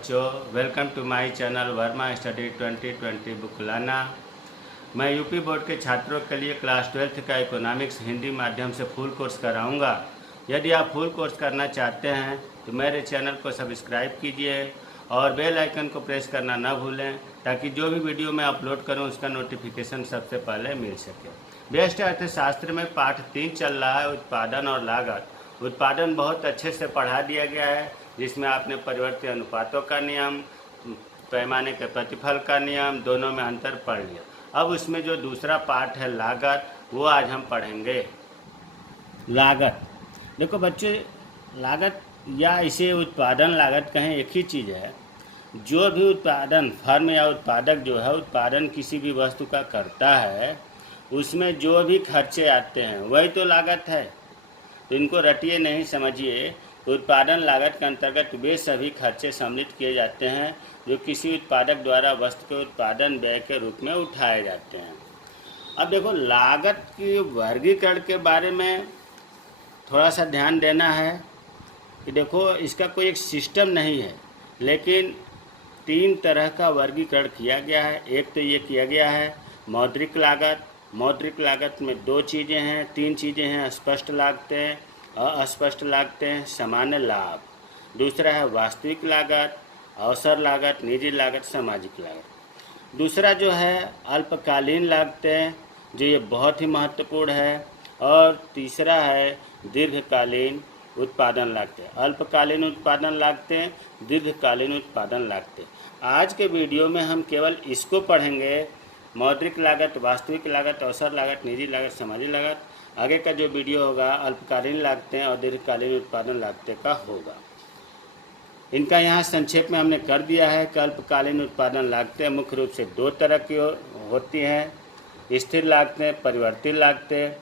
बच्चों, welcome to my channel Verma study 2020 बुकलाना। मैं यूपी बोर्ड के छात्रों के लिए क्लास 12th का इकोनॉमिक्स हिंदी माध्यम से फुल कोर्स कराऊंगा। यदि आप फुल कोर्स करना चाहते हैं तो मेरे चैनल को सब्सक्राइब कीजिए और बेल आइकन को प्रेस करना ना भूलें, ताकि जो भी वीडियो मैं अपलोड करूं उसका नोटिफिकेशन सबसे पहले मिल सके। व्यष्टि अर्थशास्त्र में पाठ 3 चल रहा है, उत्पादन और लागत। उत्पादन बहुत अच्छे से पढ़ा दिया गया है, जिसमें आपने परिवर्ती अनुपातों का नियम, पैमाने के प्रतिफल का नियम, दोनों में अंतर पढ़ लिया। अब उसमें जो दूसरा पार्ट है लागत, वो आज हम पढ़ेंगे। लागत, देखो बच्चे, लागत या इसे उत्पादन लागत कहें, एक ही चीज़ है। जो भी उत्पादन फर्म या उत्पादक जो है उत्पादन किसी भी वस्तु का करता है, उसमें जो भी खर्चे आते हैं वही तो लागत है। तो इनको रटिए नहीं, समझिए। उत्पादन लागत के अंतर्गत वे सभी खर्चे सम्मिलित किए जाते हैं जो किसी उत्पादक द्वारा वस्तु के उत्पादन व्यय के रूप में उठाए जाते हैं। अब देखो, लागत की वर्गीकरण के बारे में थोड़ा सा ध्यान देना है कि देखो, इसका कोई एक सिस्टम नहीं है, लेकिन 3 तरह का वर्गीकरण किया गया है। एक तो ये किया गया है मौद्रिक लागत। मौद्रिक लागत में 2 चीज़ें हैं, 3 चीज़ें हैं: स्पष्ट लागतें, अस्पष्ट लागतें, सामान्य लाभ। दूसरा है वास्तविक लागत, अवसर लागत, निजी लागत, सामाजिक लागत। दूसरा जो है अल्पकालीन लागतें, जो ये बहुत ही महत्वपूर्ण है। और तीसरा है दीर्घकालीन उत्पादन लागतें। अल्पकालीन उत्पादन लागतें, दीर्घकालीन उत्पादन लागतें। आज के वीडियो में हम केवल इसको पढ़ेंगे, मौद्रिक लागत, वास्तविक लागत, अवसर लागत, निजी लागत, सामाजिक लागत। आगे का जो वीडियो होगा अल्पकालीन लागतें और दीर्घकालीन उत्पादन लागतें का होगा। इनका यहाँ संक्षेप में हमने कर दिया है कि अल्पकालीन उत्पादन लागतें मुख्य रूप से 2 तरह की होती हैं: स्थिर लागतें, परिवर्तित लागतें।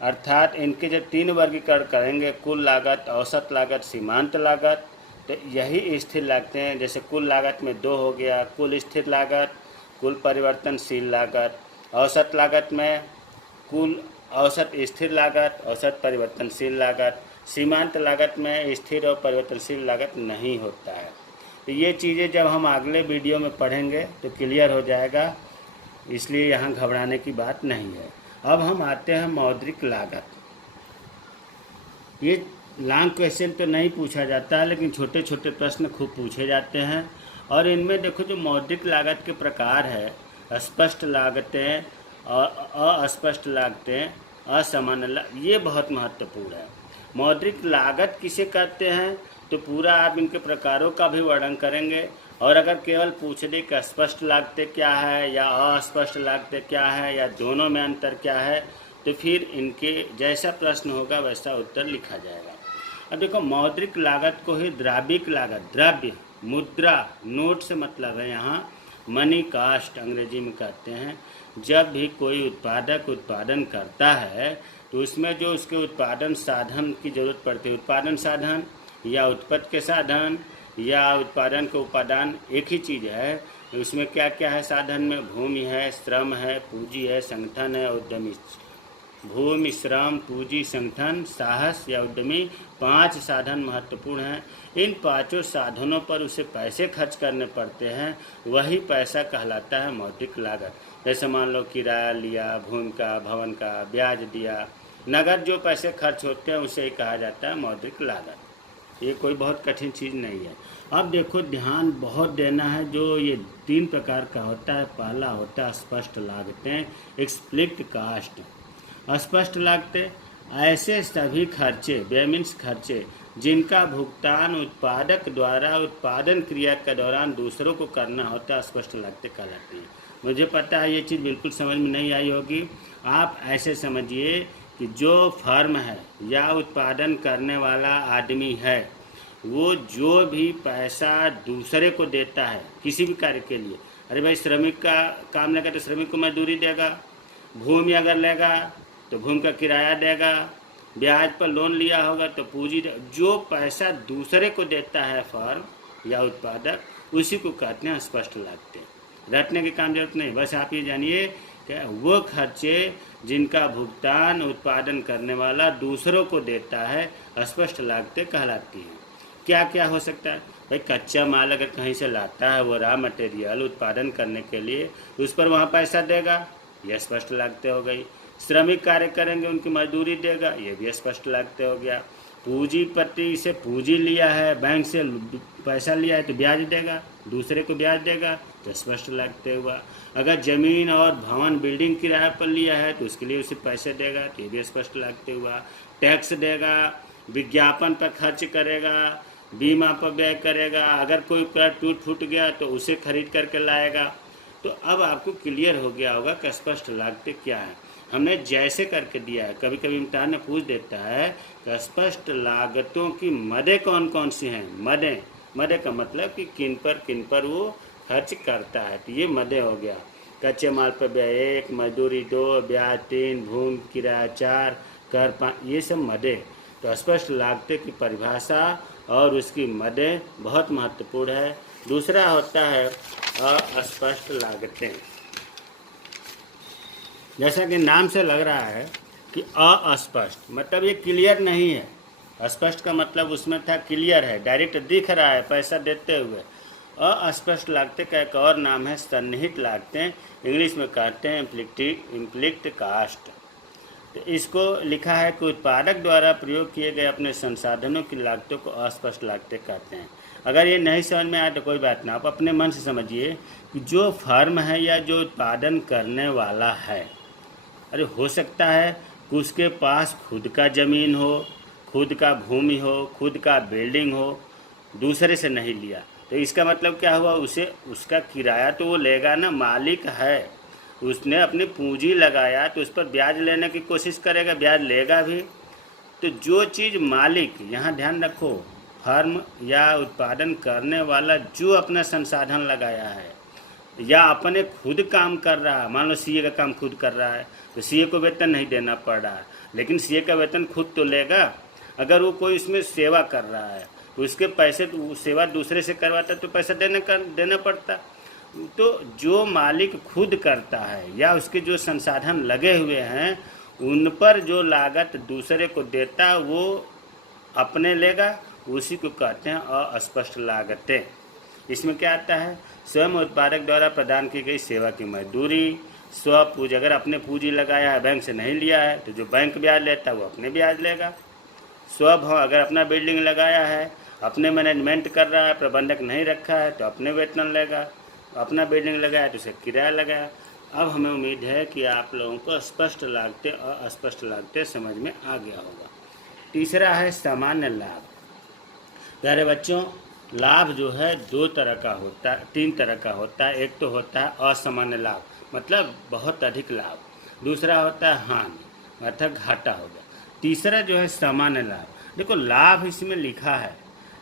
अर्थात इनके जब 3 वर्गीकरण करेंगे, कुल लागत, औसत लागत, सीमांत लागत, तो यही स्थिर लागतें हैं। जैसे कुल लागत में 2 हो गया, कुल स्थिर लागत, कुल परिवर्तनशील लागत। औसत लागत में कुल औसत स्थिर लागत, औसत परिवर्तनशील लागत। सीमांत लागत में स्थिर और परिवर्तनशील लागत नहीं होता है। तो ये चीज़ें जब हम अगले वीडियो में पढ़ेंगे तो क्लियर हो जाएगा, इसलिए यहाँ घबराने की बात नहीं है। अब हम आते हैं मौद्रिक लागत। ये लॉन्ग क्वेश्चन तो नहीं पूछा जाता है, लेकिन छोटे छोटे प्रश्न खूब पूछे जाते हैं। और इनमें देखो, जो मौद्रिक लागत के प्रकार है: स्पष्ट लागतें, अस्पष्ट लागतें, असामान्य लागत, ये बहुत महत्वपूर्ण है। मौद्रिक लागत किसे कहते हैं, तो पूरा आप इनके प्रकारों का भी वर्णन करेंगे। और अगर केवल पूछ दे कि स्पष्ट लागतें क्या है या अस्पष्ट लागतें क्या है या दोनों में अंतर क्या है, तो फिर इनके जैसा प्रश्न होगा वैसा उत्तर लिखा जाएगा। अब देखो, मौद्रिक लागत को ही द्रव्यिक लागत, द्रव्य, मुद्रा, नोट से मतलब है यहाँ, मनी कास्ट अंग्रेजी में कहते हैं। जब भी कोई उत्पादक उत्पादन करता है तो उसमें जो उसके उत्पादन साधन की ज़रूरत पड़ती है, उत्पादन साधन या उत्पत्ति के साधन या उत्पादन के उपादान एक ही चीज़ है। उसमें क्या क्या है साधन में? भूमि है, श्रम है, पूंजी है, संगठन है, उद्यमी। भूमि, श्रम, पूंजी, संगठन, साहस या उद्यमी, 5 साधन महत्वपूर्ण हैं। इन 5 साधनों पर उसे पैसे खर्च करने पड़ते हैं, वही पैसा कहलाता है मौद्रिक लागत। जैसे मान लो किराया लिया, भूमि का, भवन का, ब्याज दिया, नगद जो पैसे खर्च होते हैं उसे ही कहा जाता है मौद्रिक लागत। ये कोई बहुत कठिन चीज़ नहीं है। अब देखो, ध्यान बहुत देना है। जो ये 3 प्रकार का होता है, पहला होता है स्पष्ट लागतें, एक्सप्लिसिट कास्ट। स्पष्ट लागतें ऐसे सभी खर्चे, व्यय मीन्स खर्चे, जिनका भुगतान उत्पादक द्वारा उत्पादन क्रिया के दौरान दूसरों को करना होता है, स्पष्ट लागतें कहलाती हैं। मुझे पता है ये चीज़ बिल्कुल समझ में नहीं आई होगी। आप ऐसे समझिए कि जो फर्म है या उत्पादन करने वाला आदमी है, वो जो भी पैसा दूसरे को देता है किसी भी कार्य के लिए, अरे भाई श्रमिक का काम लेगा तो श्रमिक को मजदूरी देगा, भूमि अगर लेगा तो भूमि का किराया देगा, ब्याज पर लोन लिया होगा तो पूंजी, जो पैसा दूसरे को देता है फर्म या उत्पादक, उसी को कहते हैं स्पष्ट लागतें। रटने की काम जरूरत नहीं, बस आप ये जानिए कि वो खर्चे जिनका भुगतान उत्पादन करने वाला दूसरों को देता है, स्पष्ट लागतें कहलाती हैं। क्या क्या हो सकता है भाई? कच्चा माल अगर कहीं से लाता है, वो रॉ मटेरियल उत्पादन करने के लिए, उस पर वहाँ पैसा देगा, यह स्पष्ट लागतें हो गई। श्रमिक कार्य करेंगे, उनकी मजदूरी देगा, ये भी स्पष्ट लागतें हो गया। पूंजीपति से पूंजी लिया है, बैंक से पैसा लिया है तो ब्याज देगा, दूसरे को ब्याज देगा, तो स्पष्ट लागतें हुआ। अगर ज़मीन और भवन बिल्डिंग किराए पर लिया है तो उसके लिए उसे पैसे देगा, तो ये भी स्पष्ट लागतें हुआ। टैक्स देगा, विज्ञापन पर खर्च करेगा, बीमा पर व्यय करेगा, अगर कोई उपकरण टूट फूट गया तो उसे खरीद करके लाएगा। तो अब आपको क्लियर हो गया होगा कि स्पष्ट लागतें क्या है। हमने जैसे करके दिया है, कभी कभी इम्तिहान में पूछ देता है कि स्पष्ट लागतों की मदें कौन कौन सी हैं। मदें का मतलब कि किन पर वो खर्च करता है, तो ये मदें हो गया। कच्चे माल पर व्यय 1, मजदूरी 2, ब्याज 3, भूमि किराया 4, कर 5, ये सब मदें। तो स्पष्ट लागतें की परिभाषा और उसकी मदें बहुत महत्वपूर्ण है। दूसरा होता है अस्पष्ट लागतें। जैसा कि नाम से लग रहा है कि अस्पष्ट, मतलब ये क्लियर नहीं है। स्पष्ट का मतलब उसमें था क्लियर है, डायरेक्ट दिख रहा है पैसा देते हुए। अस्पष्ट लागतें का एक और नाम है सन्निहित लागतें, इंग्लिश में कहते हैं इम्प्लिक्ट कास्ट। तो इसको लिखा है कि उत्पादक द्वारा प्रयोग किए गए अपने संसाधनों की लागतों को अस्पष्ट लागतें कहते हैं। अगर ये नहीं समझ में आए तो कोई बात ना, आप अपने मन से समझिए कि जो फर्म है या जो उत्पादन करने वाला है, अरे हो सकता है कि उसके पास खुद का ज़मीन हो, खुद का भूमि हो, खुद का बिल्डिंग हो, दूसरे से नहीं लिया, तो इसका मतलब क्या हुआ, उसे उसका किराया तो वो लेगा ना, मालिक है, उसने अपनी पूंजी लगाया तो उस पर ब्याज लेने की कोशिश करेगा, ब्याज लेगा भी। तो जो चीज़ मालिक, यहाँ ध्यान रखो, फर्म या उत्पादन करने वाला जो अपना संसाधन लगाया है या अपने खुद काम कर रहा है, मान लो सीए का काम खुद कर रहा है तो सीए को वेतन नहीं देना पड़ रहा है, लेकिन सीए का वेतन खुद तो लेगा। अगर वो कोई इसमें सेवा कर रहा है तो उसके पैसे, तो सेवा दूसरे से करवाता तो पैसा देना पड़ता। तो जो मालिक खुद करता है या उसके जो संसाधन लगे हुए हैं उन पर जो लागत दूसरे को देता वो अपने लेगा, उसी को कहते हैं अस्पष्ट लागतें। इसमें क्या आता है, स्वयं उत्पादक द्वारा प्रदान की गई सेवा की मजदूरी, स्वपूंजी, अगर अपने पूंजी लगाया है, बैंक से नहीं लिया है, तो जो बैंक ब्याज लेता है वो अपने ब्याज लेगा। स्वभवन, अगर अपना बिल्डिंग लगाया है, अपने मैनेजमेंट कर रहा है, प्रबंधक नहीं रखा है तो अपने वेतन लेगा, अपना बिल्डिंग लगाया तो उसे किराया लगाया। अब हमें उम्मीद है कि आप लोगों को स्पष्ट लागतें और अस्पष्ट लागतें समझ में आ गया होगा। तीसरा है सामान्य लाभ। प्यारे बच्चों, लाभ जो है 2 तरह का होता है, 3 तरह का होता है। एक तो होता है असामान्य लाभ, मतलब बहुत अधिक लाभ। दूसरा होता है हानि, अर्थात घाटा हो गया। तीसरा जो है सामान्य लाभ। देखो, लाभ इसमें लिखा है,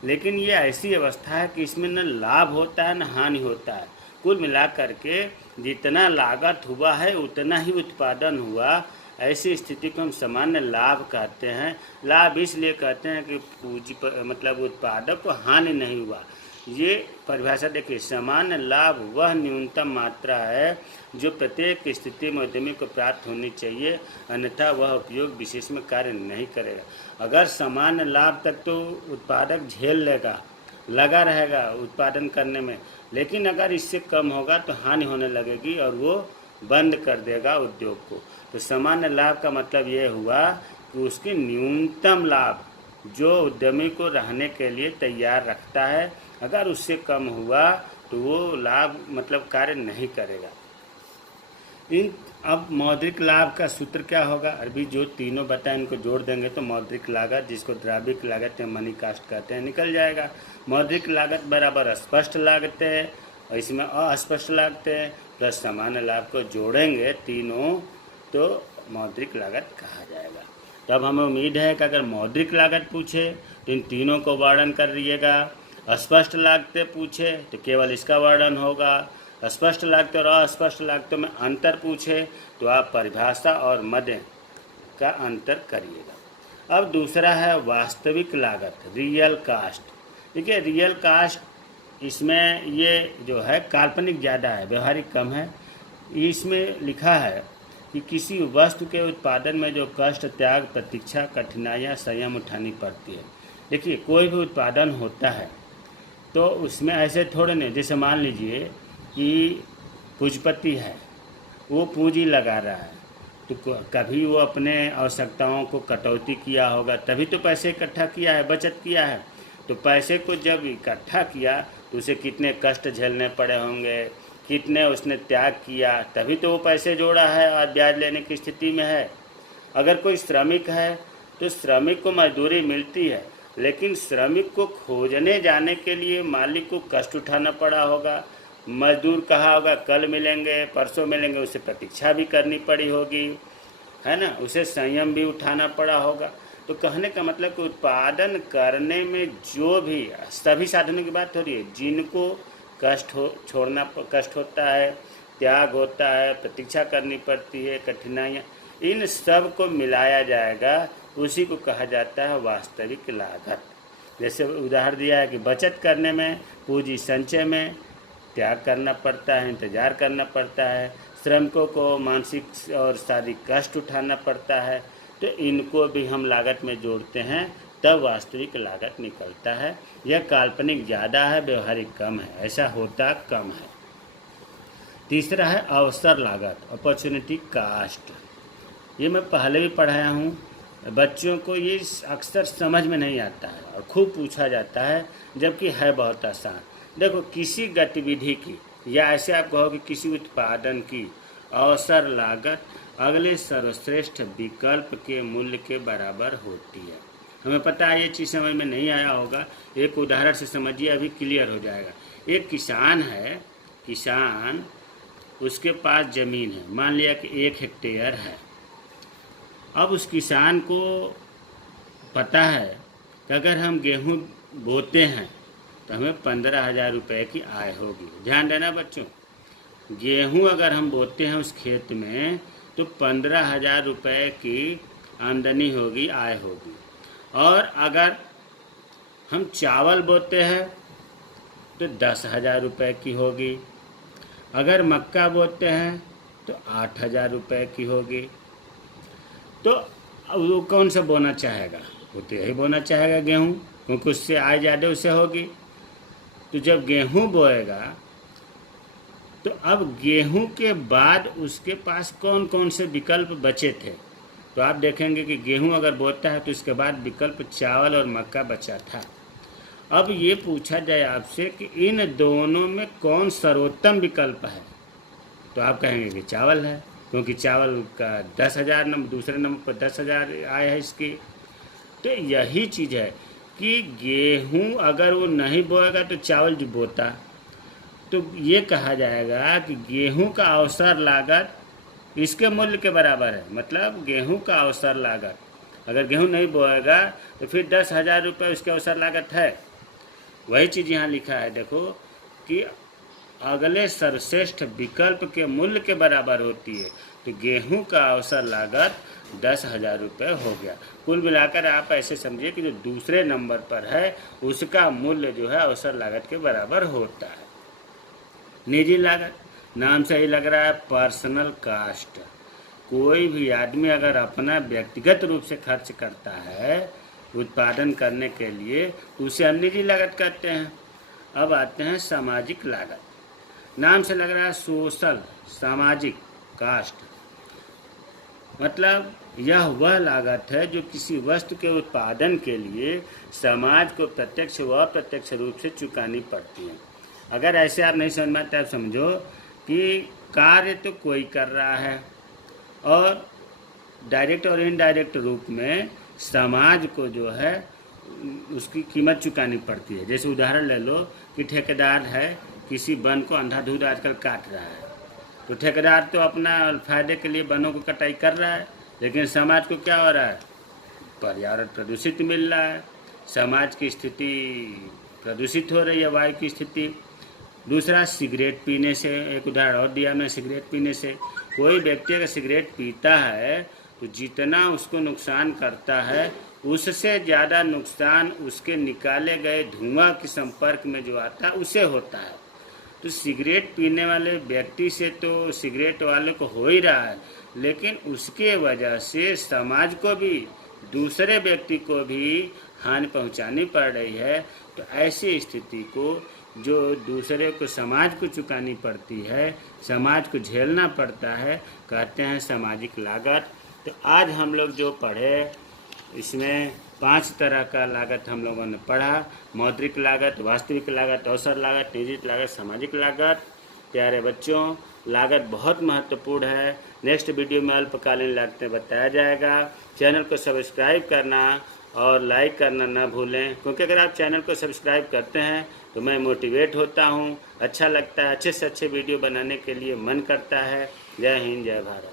लेकिन ये ऐसी अवस्था है कि इसमें न लाभ होता है न हानि होता है। कुल मिलाकर के जितना लागत हुआ है उतना ही उत्पादन हुआ, ऐसी स्थिति को हम सामान्य लाभ कहते हैं। लाभ इसलिए कहते हैं कि पूंजी मतलब उत्पादक को हानि नहीं हुआ। ये परिभाषा देखिए, सामान्य लाभ वह न्यूनतम मात्रा है जो प्रत्येक स्थिति में उद्यमी को प्राप्त होनी चाहिए, अन्यथा वह उपयोग विशेष में कार्य नहीं करेगा। अगर सामान्य लाभ तक तो उत्पादक झेल लेगा, लगा रहेगा उत्पादन करने में, लेकिन अगर इससे कम होगा तो हानि होने लगेगी और वो बंद कर देगा उद्योग को। तो सामान्य लाभ का मतलब ये हुआ कि उसके न्यूनतम लाभ जो उद्यमी को रहने के लिए तैयार रखता है, अगर उससे कम हुआ तो वो लाभ मतलब कार्य नहीं करेगा। अब मौद्रिक लाभ का सूत्र क्या होगा, अभी जो तीनों बताए इनको जोड़ देंगे तो मौद्रिक लागत, जिसको द्रव्यिक लागत या मनी कास्ट कहते हैं, निकल जाएगा। मौद्रिक लागत बराबर स्पष्ट लागतें और इसमें अस्पष्ट लागतें प्लस सामान्य लाभ को जोड़ेंगे तीनों तो मौद्रिक लागत कहा जाएगा। तो अब हमें उम्मीद है कि अगर मौद्रिक लागत पूछे तो इन तीनों को वर्णन कर दिएगा, अस्पष्ट लागतें पूछे तो केवल इसका वर्णन होगा, स्पष्ट लागतें और अस्पष्ट लागतों में अंतर पूछे तो आप परिभाषा और मदें का अंतर करिएगा। अब दूसरा है वास्तविक लागत, रियल कास्ट। देखिए, रियल कास्ट इसमें ये जो है काल्पनिक ज़्यादा है, व्यवहारिक कम है। इसमें लिखा है कि किसी वस्तु के उत्पादन में जो कष्ट, त्याग, प्रतीक्षा, कठिनाइयाँ, संयम उठानी पड़ती है, देखिए कोई भी उत्पादन होता है तो उसमें ऐसे थोड़े नहीं, जैसे मान लीजिए कि पूंजीपति है, वो पूंजी लगा रहा है, तो कभी वो अपने आवश्यकताओं को कटौती किया होगा, तभी तो पैसे इकट्ठा किया है, बचत किया है। तो पैसे को जब इकट्ठा किया तो उसे कितने कष्ट झेलने पड़े होंगे, कितने उसने त्याग किया, तभी तो वो पैसे जोड़ा है और ब्याज लेने की स्थिति में है। अगर कोई श्रमिक है तो श्रमिक को मजदूरी मिलती है, लेकिन श्रमिक को खोजने जाने के लिए मालिक को कष्ट उठाना पड़ा होगा। मजदूर कहा होगा कल मिलेंगे, परसों मिलेंगे, उसे प्रतीक्षा भी करनी पड़ी होगी, है ना, उसे संयम भी उठाना पड़ा होगा। तो कहने का मतलब कि उत्पादन करने में जो भी सभी साधनों की बात हो रही है, जिनको कष्ट होता है, त्याग होता है, प्रतीक्षा करनी पड़ती है, कठिनाइयाँ, इन सब को मिलाया जाएगा, उसी को कहा जाता है वास्तविक लागत। जैसे उदाहरण दिया है कि बचत करने में, पूंजी संचय में त्याग करना पड़ता है, इंतज़ार करना पड़ता है, श्रमिकों को मानसिक और शारीरिक कष्ट उठाना पड़ता है। तो इनको भी हम लागत में जोड़ते हैं, तब वास्तविक लागत निकलता है। यह काल्पनिक ज़्यादा है, व्यवहारिक कम है, ऐसा होता कम है। तीसरा है अवसर लागत, अपॉर्चुनिटी कास्ट। ये मैं पहले भी पढ़ाया हूँ, बच्चों को ये अक्सर समझ में नहीं आता है और खूब पूछा जाता है, जबकि है बहुत आसान। देखो, किसी गतिविधि की या ऐसे आप कहो कि किसी उत्पादन की अवसर लागत अगले सर्वश्रेष्ठ विकल्प के मूल्य के बराबर होती है। हमें पता है ये चीज़ समझ में नहीं आया होगा, एक उदाहरण से समझिए, अभी क्लियर हो जाएगा। एक किसान है, किसान उसके पास ज़मीन है, मान लिया कि 1 हेक्टेयर है। अब उस किसान को पता है कि अगर हम गेहूँ बोते हैं तो हमें 15,000 रुपये की आय होगी। ध्यान देना बच्चों, गेहूँ अगर हम बोते हैं उस खेत में तो 15,000 रुपये की आमदनी होगी, आय होगी। और अगर हम चावल बोते हैं तो 10,000 रुपये की होगी। अगर मक्का बोते हैं तो 8,000 रुपये की होगी। तो वो कौन सा बोना चाहेगा? वो तो यही बोना चाहेगा गेहूँ, क्योंकि उससे आय ज़्यादा उसे होगी। तो जब गेहूँ बोएगा तो अब गेहूँ के बाद उसके पास कौन कौन से विकल्प बचे थे, तो आप देखेंगे कि गेहूँ अगर बोता है तो इसके बाद विकल्प चावल और मक्का बचा था। अब ये पूछा जाए आपसे कि इन दोनों में कौन सर्वोत्तम विकल्प है, तो आप कहेंगे कि चावल है, क्योंकि चावल का 10,000 नंबर, दूसरे नंबर पर 10,000 आय है इसकी। तो यही चीज़ है कि गेहूँ अगर वो नहीं बोएगा तो चावल जो बोता, तो ये कहा जाएगा कि गेहूं का अवसर लागत इसके मूल्य के बराबर है। मतलब गेहूं का अवसर लागत, अगर गेहूं नहीं बोएगा तो फिर 10,000 रुपये उसके अवसर लागत है। वही चीज़ यहाँ लिखा है, देखो कि अगले सर्वश्रेष्ठ विकल्प के मूल्य के बराबर होती है। तो गेहूं का अवसर लागत 10,000 रुपये हो गया। कुल मिलाकर आप ऐसे समझिए कि जो दूसरे नंबर पर है उसका मूल्य जो है अवसर लागत के बराबर होता है। निजी लागत, नाम से ही लग रहा है, पर्सनल कास्ट। कोई भी आदमी अगर अपना व्यक्तिगत रूप से खर्च करता है उत्पादन करने के लिए तो उसे हम निजी लागत कहते हैं। अब आते हैं सामाजिक लागत, नाम से लग रहा है सोशल, सामाजिक कास्ट। मतलब यह वह लागत है जो किसी वस्तु के उत्पादन के लिए समाज को प्रत्यक्ष व अप्रत्यक्ष रूप से चुकानी पड़ती है। अगर ऐसे आप नहीं समझ में आते, आप समझो कि कार्य तो कोई कर रहा है और डायरेक्ट और इनडायरेक्ट रूप में समाज को जो है उसकी कीमत चुकानी पड़ती है। जैसे उदाहरण ले लो कि ठेकेदार है, किसी वन को अंधाधुंध आजकल काट रहा है, तो ठेकेदार तो अपना फायदे के लिए वनों को कटाई कर रहा है, लेकिन समाज को क्या हो रहा है? पर्यावरण प्रदूषित मिल रहा है, समाज की स्थिति प्रदूषित हो रही है, वायु की स्थिति। दूसरा, सिगरेट पीने से, एक उदाहरण और दिया मैं, सिगरेट पीने से। कोई व्यक्ति अगर सिगरेट पीता है तो जितना उसको नुकसान करता है उससे ज़्यादा नुकसान उसके निकाले गए धुआं के संपर्क में जो आता है उसे होता है। तो सिगरेट पीने वाले व्यक्ति से तो सिगरेट वाले को हो ही रहा है, लेकिन उसके वजह से समाज को भी दूसरे व्यक्ति को भी हानि पहुंचानी पड़ रही है, तो ऐसी स्थिति को जो दूसरे को समाज को चुकानी पड़ती है, समाज को झेलना पड़ता है, कहते हैं सामाजिक लागत। तो आज हम लोग जो पढ़े इसमें 5 तरह का लागत हम लोगों ने पढ़ा। मौद्रिक लागत, वास्तविक लागत, अवसर लागत, निजी लागत, सामाजिक लागत। प्यारे बच्चों, लागत बहुत महत्वपूर्ण है। नेक्स्ट वीडियो में अल्पकालीन लागतें बताया जाएगा। चैनल को सब्सक्राइब करना और लाइक करना ना भूलें, क्योंकि अगर आप चैनल को सब्सक्राइब करते हैं तो मैं मोटिवेट होता हूँ, अच्छा लगता है, अच्छे से अच्छे वीडियो बनाने के लिए मन करता है। जय हिंद, जय भारत।